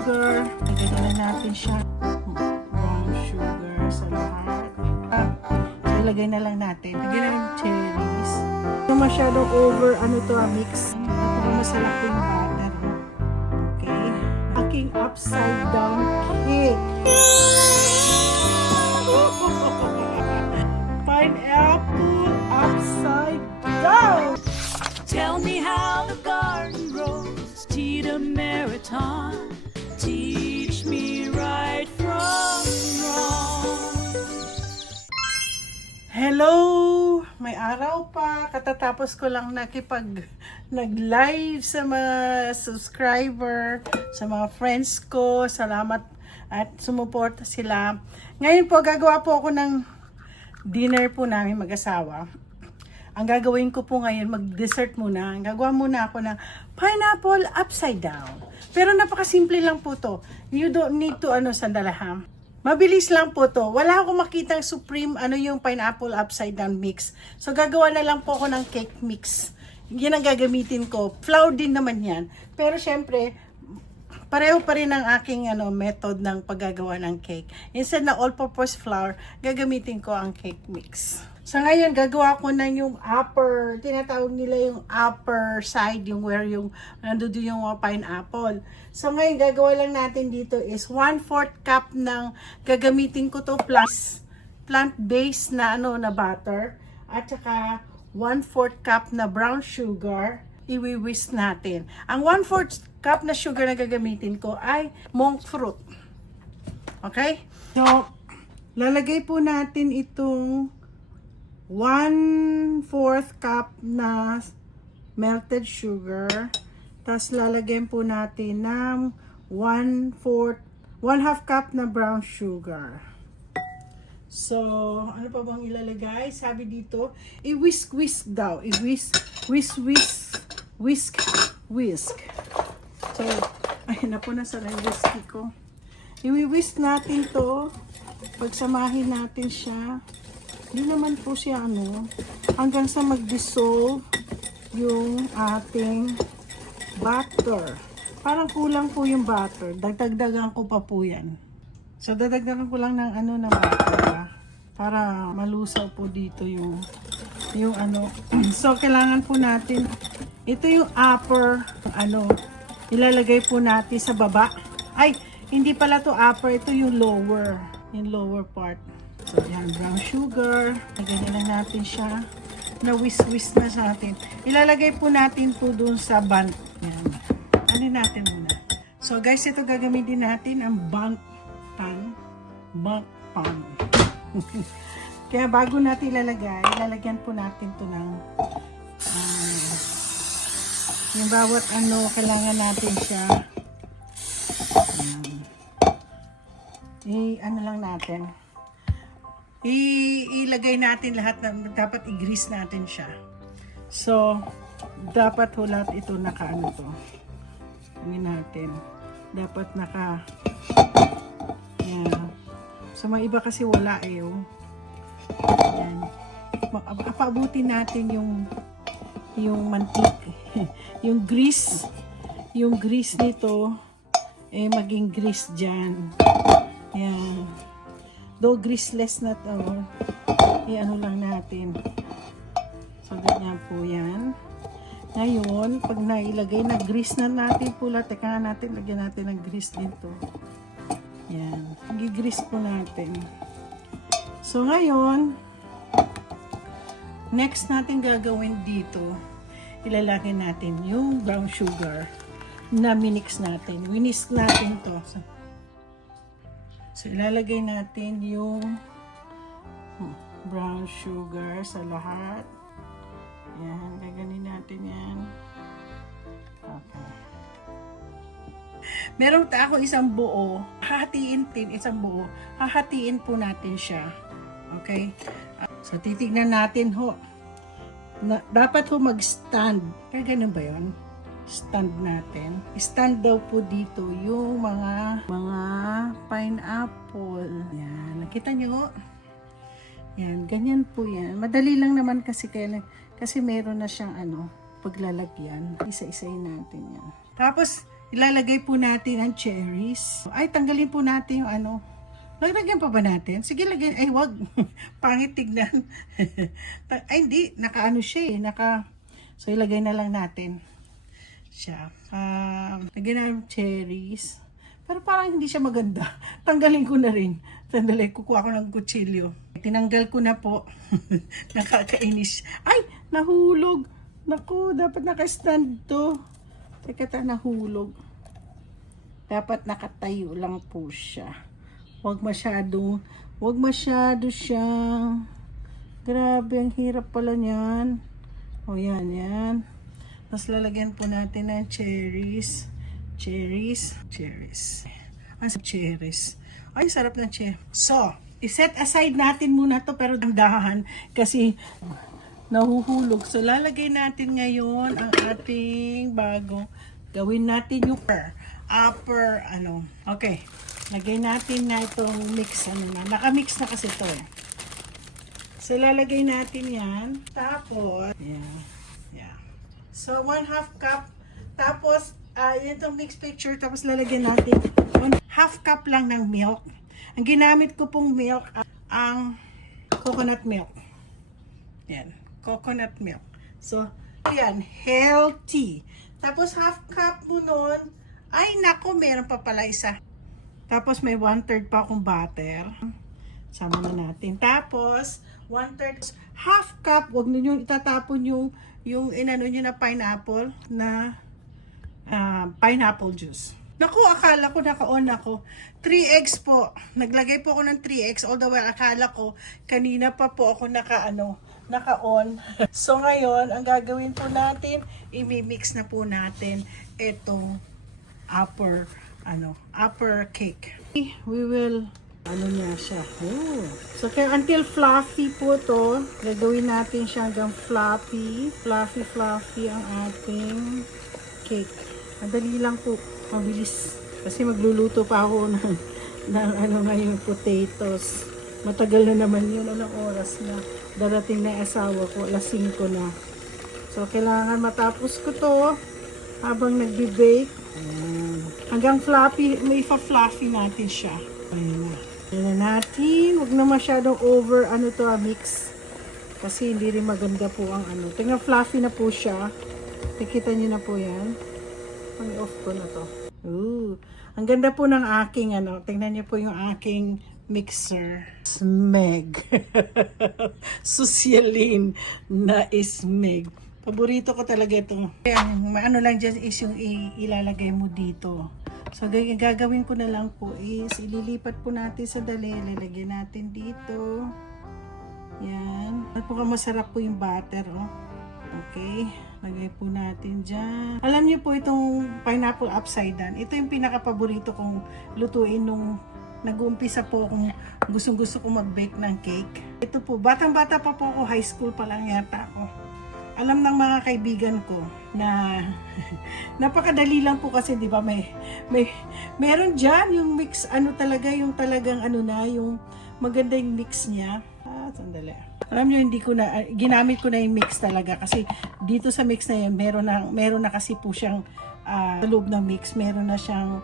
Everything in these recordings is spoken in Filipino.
sugar. Lagyan na natin siya. Brown sugar sa lahat. So, ilagay na lang natin. Lagyan na yung cherries. Ito masyadong over, mix. Ito masarap yung butter. Okay. Aking upside down cake. Pineapple upside down. Tell me how the garden grows, Tita Meriton. Teach me right from wrong. Hello! May araw pa. Katatapos ko lang nag-live sa mga subscriber, sa mga friends ko. Salamat at sumuporta sila. Ngayon po, gagawa po ako ng dinner po namin mag-asawa. Ang gagawin ko po ngayon, mag-dessert muna. Gagawa muna ako ng pineapple upside down. Pero napakasimple lang po to. You don't need to sandalahan. Mabilis lang po to. Wala akong makitang supreme yung pineapple upside down mix. So gagawa na lang po ako ng cake mix. Yan ang gagamitin ko. Flour din naman yan. Pero syempre, pareho pa rin ang aking method ng paggagawa ng cake. Instead na all-purpose flour, gagamitin ko ang cake mix. Sa ngayon, gagawa ko na yung upper, tinatawag nila yung upper side, yung where yung nandoon yung pineapple. So ngayon, gagawa lang natin dito is 1/4 cup ng gagamitin ko to plus plant-based na na butter at saka 1/4 cup na brown sugar. I-whisk natin. Ang 1/4 cup na sugar na gagamitin ko ay monk fruit. Okay? So, lalagay po natin itong 1/4 cup na melted sugar. Tapos lalagyan po natin ng 1/2 cup na brown sugar. So, ano pa bang ilalagay? Sabi dito, i-whisk daw. Whisk. So, ayun na po, nasa na yung whiskey ko. I-whisk natin to. Pagsamahin natin siya. Hindi naman po siya hanggang sa mag-dissolve yung ating butter. Parang kulang po yung butter. Dagdagan ko pa po yan. So, dadagdagan ko lang ng ng butter para malusaw po dito yung So, kailangan po natin, ito yung upper, ilalagay po natin sa baba. Ay, hindi pala to upper, ito yung lower part. So, yan, brown sugar. Lagyan lang natin siya. Na-whisk na sa atin. Ilalagay po natin po dun sa bun. Yan. Anin natin muna. So, guys, ito gagamitin natin ang bun pan. Kaya bago natin ilalagay, lalagyan po natin to ng yung bawat kailangan natin siya. Lang natin. Ilagay natin lahat dapat i-grease natin siya. So, dapat lahat ito to. Tingnan natin. Dapat yan. So, may iba kasi wala Yan. Paabutin natin yung mantik. yung grease nito maging grease dyan. Yan. Though greaseless na to, lang natin. So, ganyan po yan. Ngayon, pag nailagay, na-grease na natin po lahat. Teka natin, lagyan natin ng grease dito. Yan. Gi-grease po natin. So, ngayon, next natin gagawin dito, ilalagay natin yung brown sugar na minix natin. Winis natin to. So, ilalagay natin yung brown sugar sa lahat. Yan, gaganin natin yan. Okay. Meron ako isang buo. Hahatiin po natin siya. Okay? So, titignan natin dapat mag-stand. Kaya ganun ba yun? Stand natin. Stand daw po dito yung mga pineapple. Yan. Nakita nyo? Yan. Ganyan po yan. Madali lang naman kasi meron na siyang paglalagyan. Isa-isayin natin yan. Tapos, ilalagay po natin ang cherries. Ay, tanggalin po natin yung ano. Lagyan pa ba natin? Sige, lagyan. Ay, wag. Pangit tignan. Ay, hindi. Naka-ano siya eh. So, ilagay na lang natin siya. Lagyan na yung cherries. Pero parang hindi siya maganda. Tanggalin ko na rin. Sandali, kukuha ko ng kutsilyo. Tinanggal ko na po. Nakakainis. Ay, nahulog. Naku, dapat naka-stand to. Teka, nahulog. Dapat nakatayo lang po siya. Huwag masyado siyang, grabe, ang hirap pala niyan. O yan. Tapos lalagyan po natin ng cherries. Ay, sarap ng cherries. So, iset aside natin muna to pero dahan kasi nahuhulog. So, lalagay natin ngayon ang ating bago. Gawin natin yung upper, Okay. Lagay natin na itong mix, nakamix na kasi ito eh. So, lalagay natin yan. Tapos, yeah. So, 1/2 cup. Tapos, itong mix picture. Tapos, lalagyan natin 1/2 cup lang ng milk. Ang ginamit ko pong milk, ang coconut milk. Yan, coconut milk. So, yan, healthy. Tapos, 1/2 cup mo nun. Ay, nako, meron pa pala isa. Tapos may 1/3 pa akong butter. Sama na natin. Tapos 1/3, 1/2 cup, wag niyo itatapon yung inano niyo na pineapple juice. Naku, akala ko naka-on ako. 3 eggs po. Naglagay po ako ng 3 eggs. Although akala ko kanina pa po ako naka-on. So ngayon, ang gagawin po natin, i-mix na po natin itong upper cake. We will, niya siya. Oh. So, until fluffy po to, gagawin natin siya hanggang fluffy ang ating cake. Madali lang po, mabilis. Kasi magluluto pa ako ng ngayon, potatoes. Matagal na naman yun, anong oras na. Darating na asawa ko, 5:00 na. So, kailangan matapos ko to habang nagbe-bake. Hanggang fluffy, may fluffy natin siya. Ayan na natin. Huwag na masyadong mix. Kasi hindi rin maganda po ang Tingnan, fluffy na po siya. Nakita niyo na po yan. Off ko na to. Ooh. Ang ganda po ng aking Tingnan niyo po yung aking mixer. Smeg. Socialin na Smeg. Paborito ko talaga ito. Ang lang dyan is yung ilalagay mo dito. So, gagawin ko na lang po is ililipat po natin sa dali. Ilalagay natin dito. Yan. At po masarap po yung butter. Oh. Okay. Lagay po natin dyan. Alam niyo po itong pineapple upside down. Ito yung pinaka-paborito kong lutuin nung nag-uumpisa po akong gustong-gusto kong mag-bake ng cake. Ito po, batang-bata pa po ako. High school pa lang yata ako. Alam ng mga kaibigan ko na napakadali lang po kasi 'di ba meron diyan yung mix talaga yung talagang yung maganda yung mix niya. Sandali. Alam niyo hindi ko na ginamit ko na yung mix talaga kasi dito sa mix na yan meron na kasi po siyang sa loob ng mix meron na siyang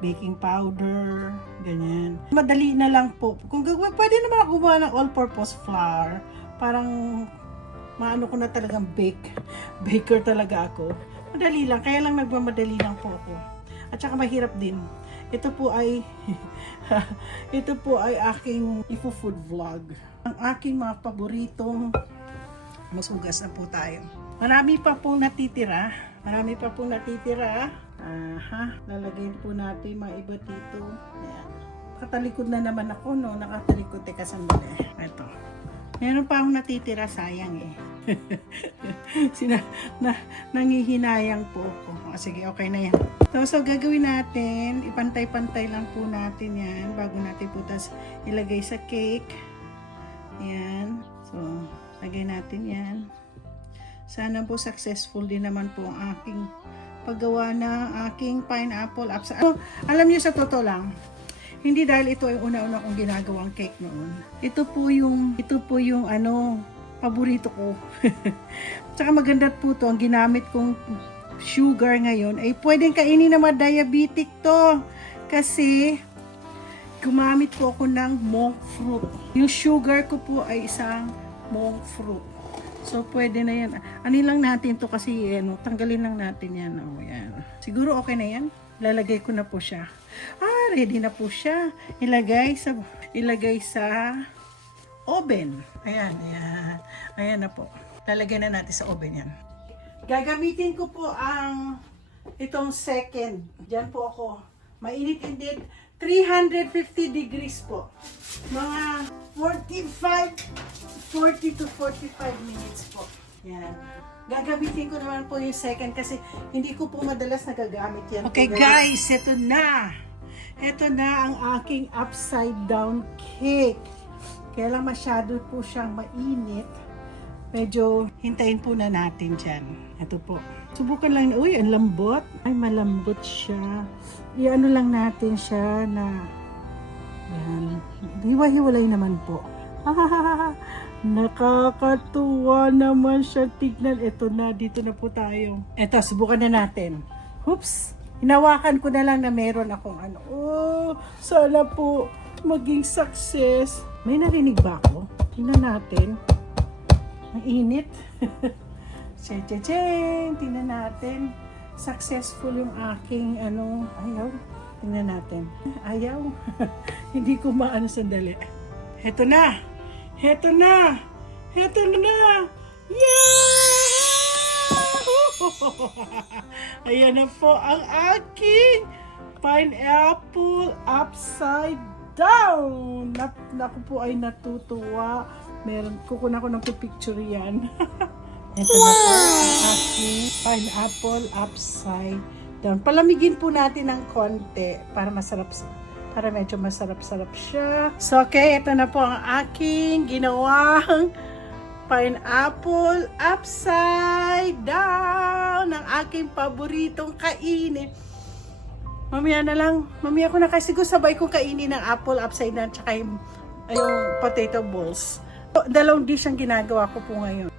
baking powder, ganyan. Madali na lang po. Kung pwede naman ako gumawa ng all-purpose flour, parang maano ko na talagang baker talaga ako. Madali lang, kaya lang nagmamadali lang po ako. At saka mahirap din. Ito po ay aking food vlog. Ang aking mga paboritong masugas na po tayo. Marami pa pong natitira. Lalagyan po natin mga iba dito. Ayan. Nakatalikod na naman ako, no? Nakatalikod. Teka, sandali. Ito. Meron pa akong natitira, sayang eh. Nangihinayang po ako. Sige, okay na yan. So, gagawin natin, ipantay-pantay lang po natin yan bago natin po ilagay sa cake. Yan. So, lagay natin yan. Sana po successful din naman po ang aking paggawa ng aking pineapple upside. Alam niyo sa totoo lang, hindi dahil ito ay una-una kong ginagawang cake noon. Ito po yung paborito ko. Tsaka maganda po to ang ginamit kong sugar ngayon, ay pwedeng kainin ng mga diabetic to. Kasi, gumamit po ako ng monk fruit. Yung sugar ko po ay isang monk fruit. So, pwede na yan. Anin lang natin to kasi, tanggalin lang natin yan. Oh, yan. Siguro okay na yan. Lalagay ko na po siya. Ready na po siya. Ilagay sa oven. Ayan, ayan. Ayan na po. Lalagay na natin sa oven yan. Gagamitin ko po itong second. Diyan po ako. Mainit indeed. 350 degrees po. Mga 40 to 45 minutes po. Yan. Gagamitin ko naman po yung second kasi hindi ko po madalas nagagamit yan. Okay guys, ito na. Ito na ang aking upside down cake. Kaya lang masyado po siyang mainit. Medyo hintayin po na natin dyan. Ito po. Subukan lang. Uy, ang lambot. Ay, malambot siya. I-ano lang natin siya na yan. Hiwa-hiwalay naman po. Nakakatuwa naman siya. Tignan. Ito na. Dito na po tayo. Ito, subukan na natin. Oops. Hinawakan ko na lang na meron akong ano. Oh, sana po maging success. May narinig ba ako? Tingnan natin. Ang init. Che-che-cheng. Tingnan natin. Successful yung aking ayaw. Tingnan natin. Ayaw. Hindi ko maano sandali. Heto na. Heto na. Heto na. Yeah! Ayan na po ang aking pineapple upside down. Naku po ay natutuwa. Kukunan ko ng picture yan. Ito na po ang aking pineapple upside down. Palamigin po natin ng konti para medyo masarap-sarap siya. So, okay, ito na po ang aking ginawang pineapple upside down. Ang aking paboritong kainin. Mamaya ko na kasi sabay kong kainin ng apple upside down tsaka yung potato balls. Dalawang dish ang ginagawa ko po ngayon.